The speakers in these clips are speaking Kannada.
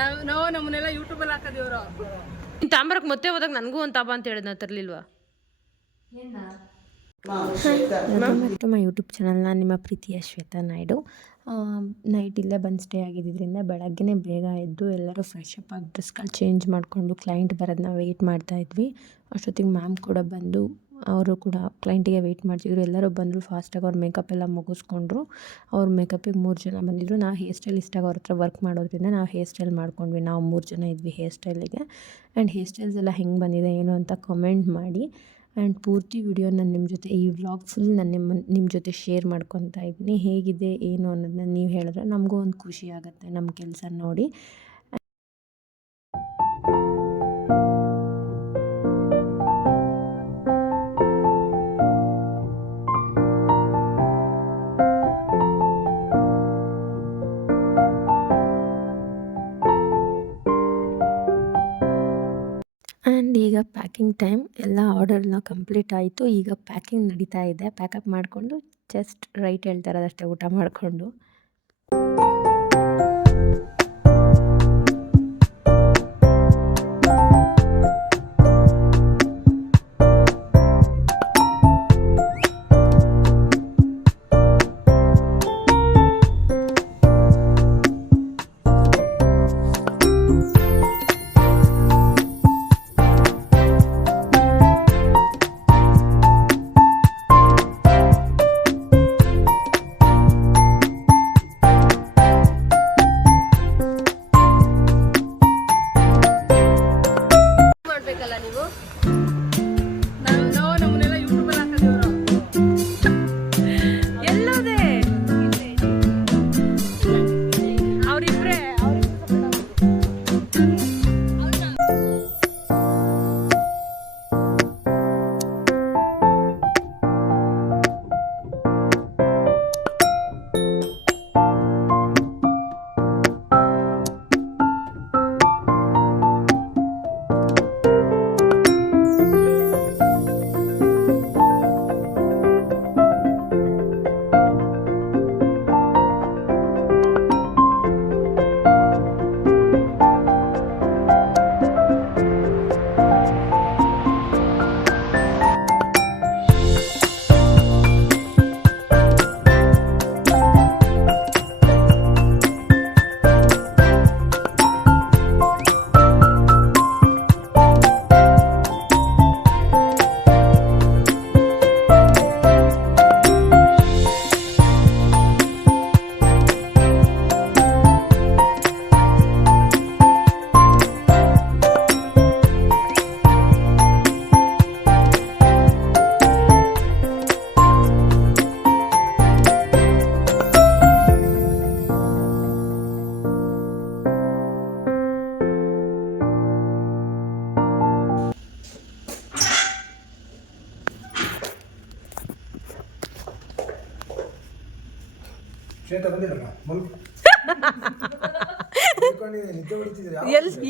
ನಾವು ನಮ್ಮನ್ನೆಲ್ಲ ಯೂಟ್ಯೂಬಲ್ಲಿ ಹಾಕೋದಿವ್ರು. ತಾಂಬರಕ್ಕೆ ಮತ್ತೆ ಹೋದಾಗ ನನಗೂ ಒಂದು ತಾಬ ಅಂತ ಹೇಳಿದ್ನ ತರಲಿಲ್ವಾ? ಮತ್ತು ಮೈ ಯೂಟ್ಯೂಬ್ ಚಾನಲ್. ನಾನು ನಿಮ್ಮ ಪ್ರೀತಿಯ ಶ್ವೇತಾ ನಾಯ್ಡು. ನೈಟ್ ಇಲ್ಲೇ ಬಂದು ಸ್ಟೇ ಆಗಿದ್ದರಿಂದ ಬೆಳಗ್ಗೆ ಬೇಗ ಎದ್ದು ಎಲ್ಲರೂ ಫ್ರೆಶ್ ಅಪ್ ಆಗಿ ಡ್ರೆಸ್ಗಳು ಚೇಂಜ್ ಮಾಡಿಕೊಂಡು ಕ್ಲೈಂಟ್ ಬರೋದನ್ನ ವೆಯ್ಟ್ ಮಾಡ್ತಾಯಿದ್ವಿ. ಅಷ್ಟೊತ್ತಿಗೆ ಮ್ಯಾಮ್ ಕೂಡ ಬಂದು ಅವರು ಕೂಡ ಕ್ಲೈಂಟಿಗೆ ವೆಯ್ಟ್ ಮಾಡ್ತಿದ್ರು. ಎಲ್ಲರೂ ಬಂದರು ಫಾಸ್ಟಾಗಿ ಅವ್ರ ಮೇಕಪ್ ಎಲ್ಲ ಮುಗಿಸ್ಕೊಂಡ್ರು. ಅವ್ರ ಮೇಕಪ್ಪಿಗೆ 3 ಜನ ಬಂದಿದ್ದರು. ನಾವು ಹೇರ್ ಸ್ಟೈಲಿಸ್ಟಾಗಿ ಅವ್ರ ಹತ್ರ ವರ್ಕ್ ಮಾಡೋದ್ರಿಂದ ನಾವು ಹೇರ್ ಸ್ಟೈಲ್ ಮಾಡ್ಕೊಂಡ್ವಿ. ನಾವು 3 ಜನ ಇದ್ವಿ ಹೇರ್ ಸ್ಟೈಲಿಗೆ. ಆ್ಯಂಡ್ ಹೇರ್ ಸ್ಟೈಲ್ಸ್ ಎಲ್ಲ ಹೆಂಗೆ ಬಂದಿದೆ ಏನು ಅಂತ ಕಮೆಂಟ್ ಮಾಡಿ. ಆ್ಯಂಡ್ ಪೂರ್ತಿ ವಿಡಿಯೋ ನಾನು ನಿಮ್ಮ ಜೊತೆ ಈ ವ್ಲಾಗ್ ಫುಲ್ ನಾನು ನಿಮ್ಮ ಜೊತೆ ಶೇರ್ ಮಾಡ್ಕೊತಾ ಇದ್ದೀನಿ. ಹೇಗಿದೆ ಏನು ಅನ್ನೋದನ್ನ ನೀವು ಹೇಳಿದ್ರೆ ನಮಗೂ ಒಂದು ಖುಷಿ ಆಗುತ್ತೆ ನಮ್ಮ ಕೆಲಸ ನೋಡಿ. ಆ್ಯಂಡ್ ಈಗ ಪ್ಯಾಕಿಂಗ್ ಟೈಮ್. ಎಲ್ಲ ಆರ್ಡರ್ನ ಕಂಪ್ಲೀಟ್ ಆಯಿತು. ಈಗ ಪ್ಯಾಕಿಂಗ್ ನಡೀತಾ ಇದೆ. ಪ್ಯಾಕಪ್ ಮಾಡಿಕೊಂಡು ಜಸ್ಟ್ ರೈಟ್ ಹೇಳ್ತಾ ಇರೋದಷ್ಟೇ ಊಟ ಮಾಡಿಕೊಂಡು.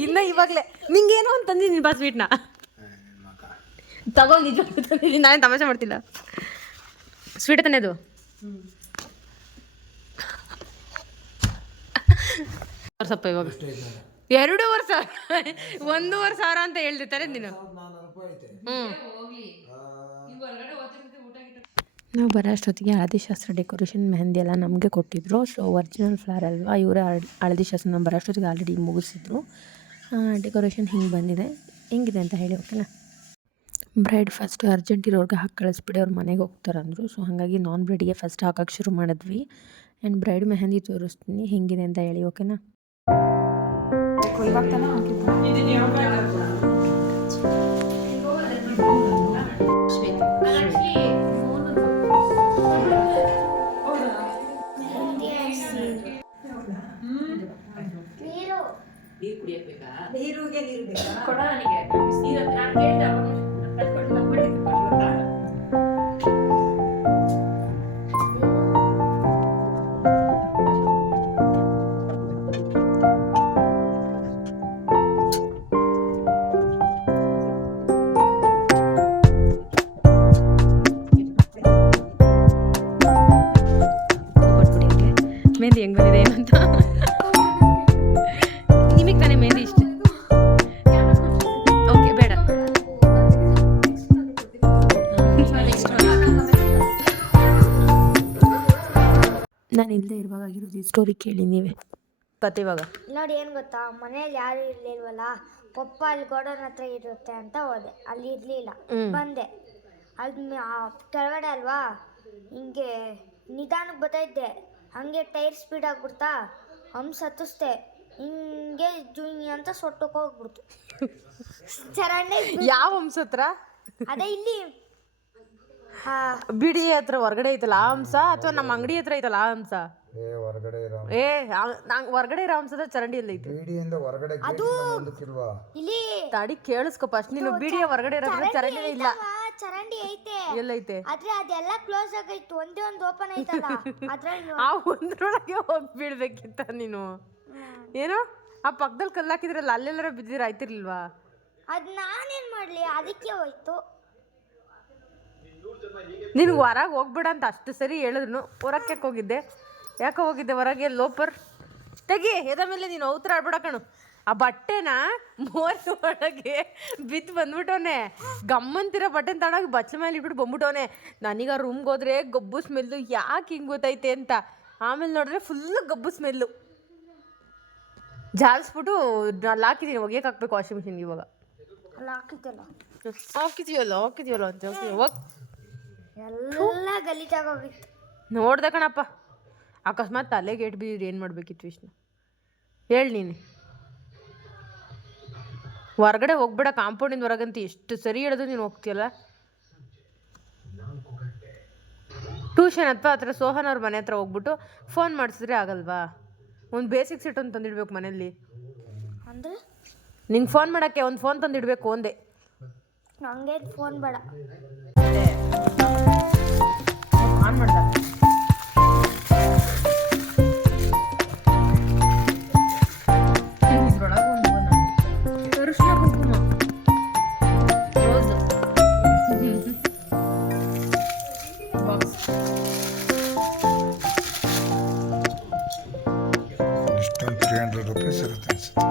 ಇಲ್ಲ ಇವಾಗಲೇ ನಿಂಗೇನೋ ಅಂತ ತಂದಿದ್ದೀನಿ ಬಾ ಸ್ವೀಟ್ನ ತಗೋ. ನಿಜ ನಾನೇನು ತಮಾಷೆ ಮಾಡ್ತಿಲ್ಲ. ಸ್ವೀಟ್ ತಾನೇ ಅದು. ಸಪ್ಪ ಇವಾಗ 2,500 1,500 ಅಂತ ಹೇಳ್ದಿರ್ತಾರೆ ನೀನು. ನಾವು ಬರೋ ಅಷ್ಟೊತ್ತಿಗೆ ಹಳದಿ ಶಾಸ್ತ್ರ ಡೆಕೋರೇಷನ್ ಮೆಹಂದಿ ಎಲ್ಲ ನಮಗೆ ಕೊಟ್ಟಿದ್ರು. ಸೊ ಒರಿಜಿನಲ್ ಫ್ಲವರ್ ಅಲ್ವಾ, ಇವರೇ ಹಳದಿ ಶಾಸ್ತ್ರ ನಾವು ಬರೋ ಅಷ್ಟೊತ್ತಿಗೆ ಆಲ್ರೆಡಿ ಮುಗಿಸಿದ್ರು. ಡೆಕೋರೇಷನ್ ಹಿಂಗೆ ಬಂದಿದೆ. ಹೆಂಗಿದೆ ಅಂತ ಹೇಳಿ ಓಕೆನಾ. ಬ್ರೈಡ್ ಫಸ್ಟ್ ಅರ್ಜೆಂಟ್ ಇರೋರ್ಗೆ ಹಾಕಿ ಕಳಿಸ್ಬಿಡಿ, ಅವ್ರ ಮನೆಗೆ ಹೋಗ್ತಾರಂದರು. ಸೊ ಹಾಗಾಗಿ ನಾನ್ ಬ್ರೈಡಿಗೆ ಫಸ್ಟ್ ಹಾಕೋಕ್ಕೆ ಶುರು ಮಾಡಿದ್ವಿ. ಆ್ಯಂಡ್ ಬ್ರೈಡ್ ಮೆಹಂದಿ ತೋರಿಸ್ತೀನಿ ಹೆಂಗಿದೆ ಅಂತ ಹೇಳಿ ಓಕೆನಾ. ಮೆಹಂದಿ ಹೆಂಗೆ ಬಂದಿದೆ ಏನಂತ ನಿಮಗೆ ಸ್ಟೋರಿ ಕೇಳಿ ನೀವೇ ಕತೆ ಇವಾಗ ನೋಡಿ ಏನು ಗೊತ್ತಾ, ಮನೇಲಿ ಯಾರು ಇರ್ಲಿಲ್ವಲ್ಲ, ಪಪ್ಪ ಅಲ್ಲಿ ಗೋಡೌನ್ ಹತ್ರ ಇರುತ್ತೆ ಅಂತ ಹೋದೆ, ಅಲ್ಲಿ ಇರಲಿಲ್ಲ. ಬಂದೆ, ಅಲ್ಲಿ ಕೆಳಗಡೆ ಅಲ್ವಾ, ಹಿಂಗೆ ನಿಧಾನಕ್ಕೆ ಬರ್ತಾಯಿದ್ದೆ, ಹಂಗೆ ಟೈರ್ ಸ್ಪೀಡ್ ಆಗ್ಬಿಡ್ತಾ, ಹಂಸ ಹತ್ತಿಸ್ದೆ, ಹಿಂಗೆ ಜುಯಿ ಅಂತ ಸೊಟ್ಟಕ್ಕೆ ಹೋಗ್ಬಿಡ್ತು. ಚರಂಡಿ ಯಾವ ಹಂಸ ಹತ್ರ? ಅದೇ ಇಲ್ಲಿ ಬಿಡಿ ಹತ್ರ ಹೊರಗಡೆ ಐತಲ್ಲ ಆ ಹಂಸ, ಅಥವಾ ನಮ್ಮ ಅಂಗಡಿ ಹತ್ರ ಐತಲ್ಲ ಆ ಹಂಸ? ಹೊರಗಡೆ ಇರೋ ಹಂಸದ ಚರಂಡಿಯಲ್ಲಿ ಐತೆ. ಇಲ್ಲಿ ತಾಡಿ ಕೇಳಿಸ್ಕೊ ಫಸ್ಟ್, ನೀನು ಬಿಡಿಯ ಹೊರಗಡೆ ಇರೋದ್ರ ಚರಂಡಿ ಇಲ್ಲ. ಚರಂಡಿ ಐತೆ, ಎಲ್ಲೈತೆ? ಆದ್ರೆ ಅದೆಲ್ಲ ಕ್ಲೋಸ್ ಆಗೈತು, ಒಂದೇ ಒಂದು ಓಪನ್ ಐತಲ್ಲ ಅದ್ರಲ್ಲಿ. ಆ ಒಂದ್ರೊಳಗೆ ಹೋಗಿ ಬೀಳ್ಬೇಕಿತ್ತ ನೀನು? ಏನು ಆ ಪಕ್ಕದಲ್ಲಿ ಕಲ್ಲಾಕಿದ್ರಲ್ಲ, ಅಲ್ಲೆಲ್ಲರ ಬಿದ್ದಿರ ಆಯ್ತಿರ್ಲಿಲ್ವಾ? ಅದ್ ನಾನೇನ್ ಮಾಡ್ಲಿ, ಅದಕ್ಕೆ ಹೋಯ್ತು. ನಿನ್ಗೆ ಹೊರಗೆ ಹೋಗ್ಬೇಡ ಅಂತ ಅಷ್ಟು ಸರಿ ಹೇಳಿದ್ರು, ಹೊರಕ್ಕೆ ಹೋಗಿದ್ದೆ? ಯಾಕೆ ಹೋಗಿದ್ದೆ ಹೊರಗೆ? ಲೋಪರ್ ತೆಗಿ ಎದ ಮೇಲೆ ನೀನು ಔತ್ರ ಆಡ್ಬೇಡ ಕಣು. ಆ ಬಟ್ಟೆನ ಮೋರಿ ಒಳಗೆ ಬಿದ್ದು ಬಂದ್ಬಿಟ್ಟವನೆ, ಗಮ್ಮಂತಿರೋ ಬಟ್ಟೆನ ತಗೊಂಡೋಗಿ ಬಚ್ಚಲ ಮೇಲೆ ಇಟ್ಬಿಟ್ಟು ಬಂದ್ಬಿಟ್ಟವನೆ. ನನಗೆ ಆ ರೂಮ್ಗೆ ಹೋದ್ರೆ ಗಬ್ಬು ಸ್ಮೆಲ್ಲು, ಯಾಕೆ ಹಿಂಗೆ ಗೊತ್ತೈತೆ ಅಂತ. ಆಮೇಲೆ ನೋಡಿದ್ರೆ ಫುಲ್ಲು ಗಬ್ಬು ಸ್ಮೆಲ್ಲು. ಜಾಲಿಸ್ಬಿಟ್ಟು ಅಲ್ಲಿ ಹಾಕಿದ್ದೀನಿ, ಒಗೆಯಕ್ಕೆ ಹಾಕ್ಬೇಕು ವಾಷಿಂಗ್ ಮಿಷಿನ್ಗೆ ಇವಾಗ. ಹಾಕಿದೀವಲ್ಲ ಅಂತ ಎಲ್ಲ ಗಲೀಜಾಗೋಗಿತ್ತು. ನೋಡ್ದೆ ಕಣಪ್ಪ, ಅಕಸ್ಮಾತ್ ತಲೆಗೆ ಏಟ್ ಬಿದ್ದಿದ್ರೆ ಏನು ಮಾಡಬೇಕಿತ್ತು ವಿಷ್ಣು? ಹೇಳಿ ನೀನು. ಹೊರಗಡೆ ಹೋಗ್ಬೇಡ, ಕಾಂಪೌಂಡಿಂದ ಹೊರಗಂತ ಎಷ್ಟು ಸರಿ ಹೇಳಿದ್ರು ನೀನು ಹೋಗ್ತೀಯಲ್ಲ. ಟ್ಯೂಷನ್ ಅಥವಾ ಹತ್ರ ಸೋಹನ್ ಅವ್ರ ಮನೆ ಹತ್ರ ಹೋಗ್ಬಿಟ್ಟು ಫೋನ್ ಮಾಡಿಸಿದ್ರೆ ಆಗಲ್ವಾ? ಒಂದು ಬೇಸಿಕ್ ಸೆಟ್ ಒಂದು ತಂದಿಡ್ಬೇಕು ಮನೇಲಿ. ಅಂದರೆ ನಿಂಗೆ ಫೋನ್ ಮಾಡೋಕ್ಕೆ ಒಂದು ಫೋನ್ ತಂದಿಡ್ಬೇಕು ಒಂದೇ. ನನಗೆ ಫೋನ್ ಬೇಡ. ಆನ್ ಮಾಡ್ದ ಇದ್ರೊಳಗೆ ಒಂದು ಅರಿಶಿನ ಕುಂಕುಮ ರೋಸ್ ಬಾಕ್ಸ್. ಇಷ್ಟೊಂದು 300 ರೂಪೀಸ್ ಇರುತ್ತೆ ಅನ್ಸುತ್ತೆ.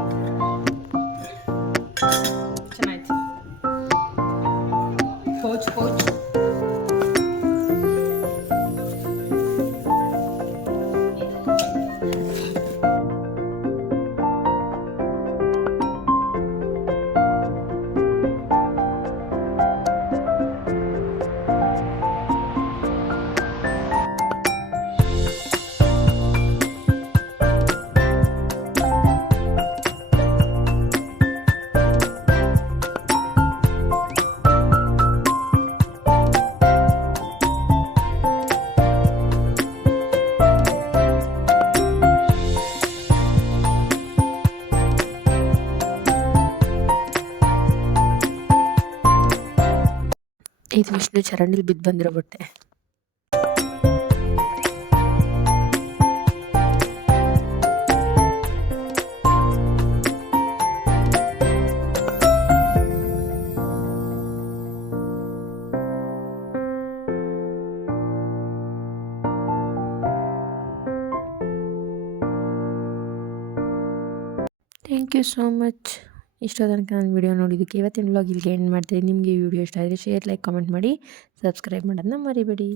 ಚೆನ್ನಾಯ್ತು. ಪೌಚ್ ಇದು ವಿಷ್ಣು ಚರಂಡಿಲಿ ಬಿದ್ದು ಬಂದಿರೋ ಬಟ್ಟೆ. Thank you so much. ಇಷ್ಟೋ ತನಕ ನಾನು ವಿಡಿಯೋ ನೋಡಿದ್ದಕ್ಕೆ. ಇವತ್ತಿನ ವ್ಲಾಗ್ ಇಲ್ಲಿಗೆ ಎಂಡ್ ಮಾಡ್ತೀನಿ. ನಿಮಗೆ ಈ ವಿಡಿಯೋ ಇಷ್ಟ ಆದರೆ ಶೇರ್, ಲೈಕ್, ಕಾಮೆಂಟ್ ಮಾಡಿ, ಸಬ್ಸ್ಕ್ರೈಬ್ ಮಾಡೋದನ್ನ ಮರಿಬೇಡಿ.